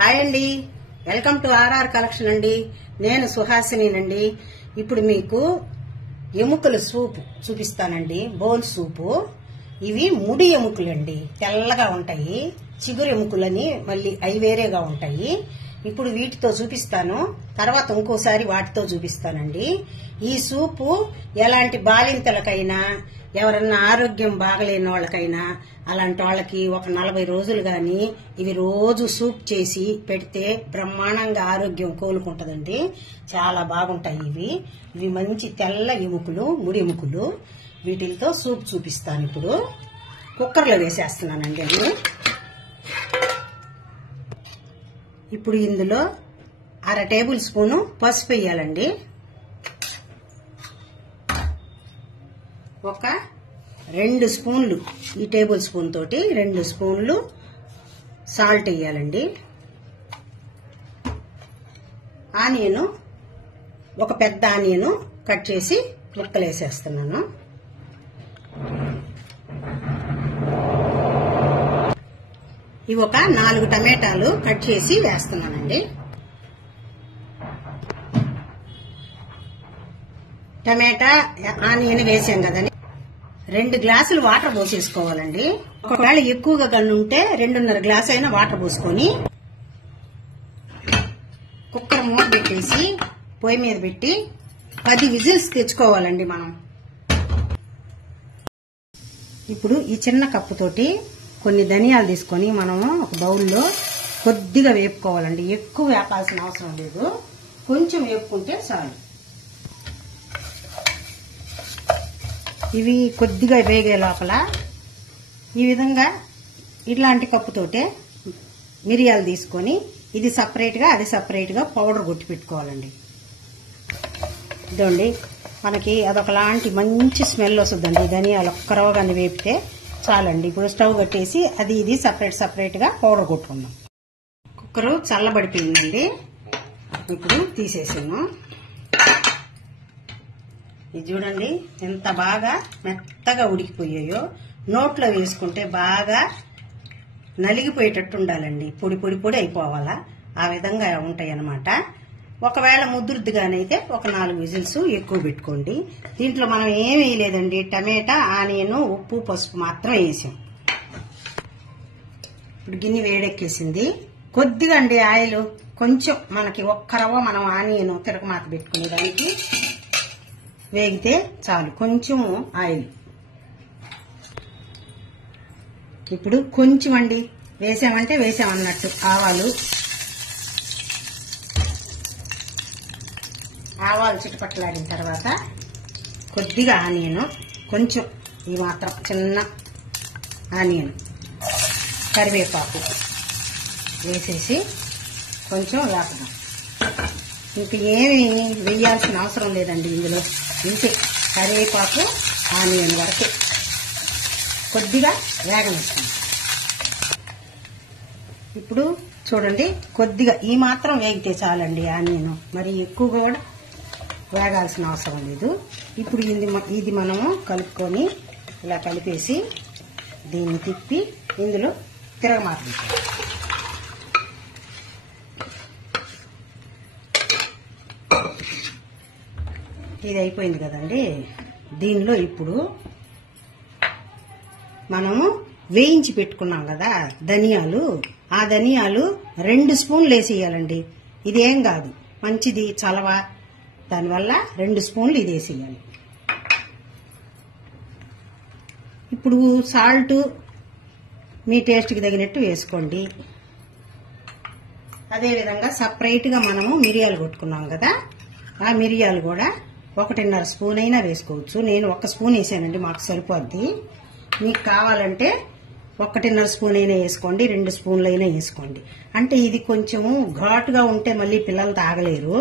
Hi అండి, welcome to RR collection అండి. నేను సుహాసినినండి. ఇప్పుడు మీకు ఎముకల సూప్ చూపిస్తానండి. బోన్ సూపు. ఇవి ముడి ఎముకలండి, తెల్లగా ఉంటాయి. చిగురు ఎముకలని మళ్ళీ అవి వేరేగా ఉంటాయి. ఇప్పుడు వీటితో చూపిస్తాను, తర్వాత ఇంకోసారి వాటితో చూపిస్తానండి. ఈ సూపు ఎలాంటి బాలింతలకైనా, ఎవరన్నా ఆరోగ్యం బాగలేని వాళ్ళకైనా, అలాంటి వాళ్ళకి ఒక 40 రోజులు గాని ఇవి రోజు సూప్ చేసి పెడితే బ్రహ్మాండంగా ఆరోగ్యం కోలుకుంటదండి. చాలా బాగుంటాయి ఇవి మంచి తెల్ల ఎముకలు, ముడి ఎముకలు. వీటితో సూప్ చూపిస్తాను. ఇప్పుడు కుక్కర్లో వేసేస్తున్నానండి అన్ని. ఇప్పుడు ఇందులో 1/2 టేబుల్ స్పూను పసుపు వేయాలండి. ఒక 2 స్పూన్లు, ఈ టేబుల్ స్పూన్ తోటి 2 స్పూన్లు సాల్ట్ వేయాలండి. ఆనియన్, ఒక పెద్ద ఆనియన్ కట్ చేసి ముక్కలు వేసేస్తున్నాను. ఇవి ఒక 4 టమాటాలు కట్ చేసి వేస్తున్నానండి. టమాటా, ఆనియన్ వేసాం కదండి. 2 గ్లాసులు వాటర్ పోసేసుకోవాలండి. ఒకవేళ ఎక్కువగా గన్నుంటే 2.5 గ్లాసు అయినా వాటర్ పోసుకొని కుక్కర్ మూత పెట్టేసి పొయ్యి మీద పెట్టి 10 విజిల్స్ తెచ్చుకోవాలండి మనం. ఇప్పుడు ఈ చిన్న కప్పుతోటి కొన్ని ధనియాలు తీసుకొని మనము ఒక బౌల్లో కొద్దిగా వేపుకోవాలండి. ఎక్కువ వేపాల్సిన అవసరం లేదు, కొంచెం వేపుకుంటే చాలు. ఇవి కొద్దిగా వేగే లోపల ఈ విధంగా ఇట్లాంటి కప్పుతోటే మిరియాలు తీసుకొని ఇది సపరేట్ గా, అది సపరేట్ గా పౌడర్ కొట్టి పెట్టుకోవాలండి. ఇదండి, మనకి అదొకలాంటి మంచి స్మెల్ వస్తుందండి. ధనియాలు ఒక్క రవ్వగానే వేపితే చాలండి. ఇప్పుడు స్టవ్ కట్టేసి అది ఇది సపరేట్ గా పౌడర్ కొట్టుకుందాం. కుక్కరు చల్లబడిపోయిందండి. ఇప్పుడు తీసేసాను. ఇది చూడండి ఎంత బాగా మెత్తగా ఉడికిపోయాయో. నోట్లో వేసుకుంటే బాగా నలిగిపోయేటట్టు ఉండాలండి. పొడి పొడి పొడి అయిపోవాలా, ఆ విధంగా ఉంటాయి అన్నమాట. ఒకవేళ ముదురుద్దుగానైతే ఒక 4 విజిల్స్ ఎక్కువ పెట్టుకోండి. దీంట్లో మనం ఏం వేయలేదండి. టమాటా, ఆనియన్, ఉప్పు, పసుపు మాత్రం వేసాం. ఇప్పుడు గిన్నె వేడెక్కేసింది. కొద్దిగా అండి ఆయిల్, కొంచెం మనకి ఒక్క రవ్వ మనం ఆనియన్ తిరగమాత పెట్టుకునేదానికి వేగితే చాలు. కొంచెం ఆయిల్. ఇప్పుడు కొంచెం అండి, వేసామంటే వేసామన్నట్టు ఆవాలు చిటపట్లాడిన తర్వాత కొద్దిగా ఆనియన్, కొంచెం ఈ మాత్రం చిన్న ఆనియన్, కరివేపాకు వేసేసి కొంచెం వేపదాం. ఇంక ఏమి వేయాల్సిన అవసరం లేదండి ఇందులో. ఇంతే, కరివేపాకు, ఆనియన్ వరకే కొద్దిగా వేగనిస్తాం. ఇప్పుడు చూడండి, కొద్దిగా ఈ మాత్రం వేగితే చాలండి ఆనియన్. మరి ఎక్కువ కూడా వేగాల్సిన అవసరం లేదు. ఇప్పుడు ఇది మనము కలుపుకొని ఇలా కలిపేసి దీన్ని తిప్పి ఇందులో తిరగమాత. ఇది అయిపోయింది కదండి. దీనిలో ఇప్పుడు మనము వేయించి పెట్టుకున్నాం కదా ధనియాలు, ఆ ధనియాలు 2 స్పూన్లు వేసేయాలండి. ఇదేం కాదు, మంచిది చలవ, దానివల్ల 2 స్పూన్లు ఇది వేసేయాలి. ఇప్పుడు సాల్ట్ మీ టేస్ట్కి తగినట్టు వేసుకోండి. అదేవిధంగా సపరేట్ గా మనము మిరియాలు కొట్టుకున్నాం కదా, ఆ మిరియాలు కూడా 1.5 స్పూన్ అయినా వేసుకోవచ్చు. నేను 1 స్పూన్ వేసానండి, మాకు సరిపోద్ది. మీకు కావాలంటే 1.5 స్పూన్ అయినా వేసుకోండి, 2 స్పూన్లు అయినా వేసుకోండి. అంటే ఇది కొంచెము ఘాటుగా ఉంటే మళ్ళీ పిల్లలు తాగలేరు.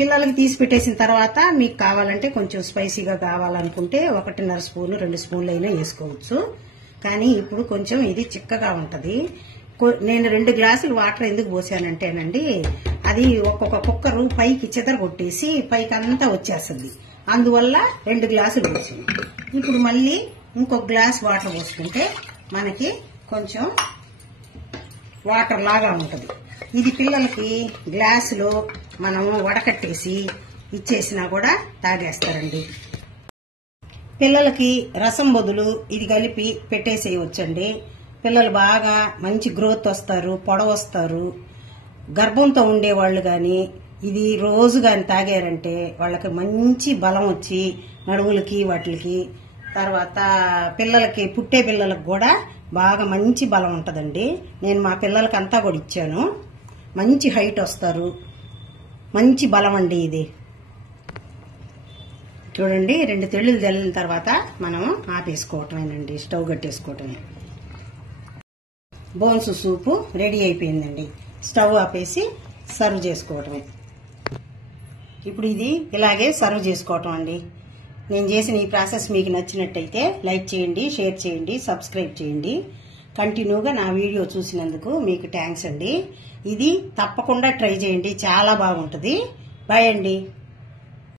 పిల్లలకి తీసి పెట్టేసిన తర్వాత మీకు కావాలంటే కొంచెం స్పైసీగా కావాలనుకుంటే 1.5 స్పూన్, 2 స్పూన్లు అయినా వేసుకోవచ్చు. కానీ ఇప్పుడు కొంచెం ఇది చిక్కగా ఉంటది. నేను 2 గ్లాసులు వాటర్ ఎందుకు పోసానంటేనండి, అది ఒక్కొక్క కుక్కరు పైకి చిదర కొట్టేసి పైకి అంతా వచ్చేస్తుంది. అందువల్ల 2 గ్లాసులు పోసాను. ఇప్పుడు మళ్ళీ ఇంకొక గ్లాస్ వాటర్ పోసుకుంటే మనకి కొంచెం వాటర్ లాగా ఉంటుంది. ఇది పిల్లలకి గ్లాసులో మనం వడకట్టేసి ఇచ్చేసినా కూడా తాగేస్తారండి. పిల్లలకి రసం బదులు ఇది కలిపి పెట్టేసేయవచ్చండి. పిల్లలు బాగా మంచి గ్రోత్ వస్తారు, పొడవస్తారు. గర్భంతో ఉండేవాళ్ళు కానీ ఇది రోజు కానీ తాగారంటే వాళ్ళకి మంచి బలం వచ్చి నడుములకి వాటికి, తర్వాత పిల్లలకి పుట్టే పిల్లలకు కూడా బాగా మంచి బలం ఉంటుందండి. నేను మా పిల్లలకి అంతా కూడా ఇచ్చాను. మంచి హైట్ వస్తారు, మంచి బలం అండి ఇది. చూడండి 2 తెళ్ళులు చల్లిన తర్వాత మనం ఆపేసుకోవటమేనండి, స్టవ్ కట్టేసుకోవటమే. బోన్స్ సూపు రెడీ అయిపోయిందండి. స్టవ్ ఆపేసి సర్వ్ చేసుకోవటమే. ఇప్పుడు ఇది ఇలాగే సర్వ్ చేసుకోవటం అండి. నేను చేసిన ఈ ప్రాసెస్ మీకు నచ్చినట్టయితే లైక్ చేయండి, షేర్ చేయండి, సబ్స్క్రైబ్ చేయండి. కంటిన్యూగా నా వీడియో చూసినందుకు మీకు థ్యాంక్స్ అండి. ఇది తప్పకుండా ట్రై చేయండి, చాలా బాగుంటుంది. బాయ్ అండి.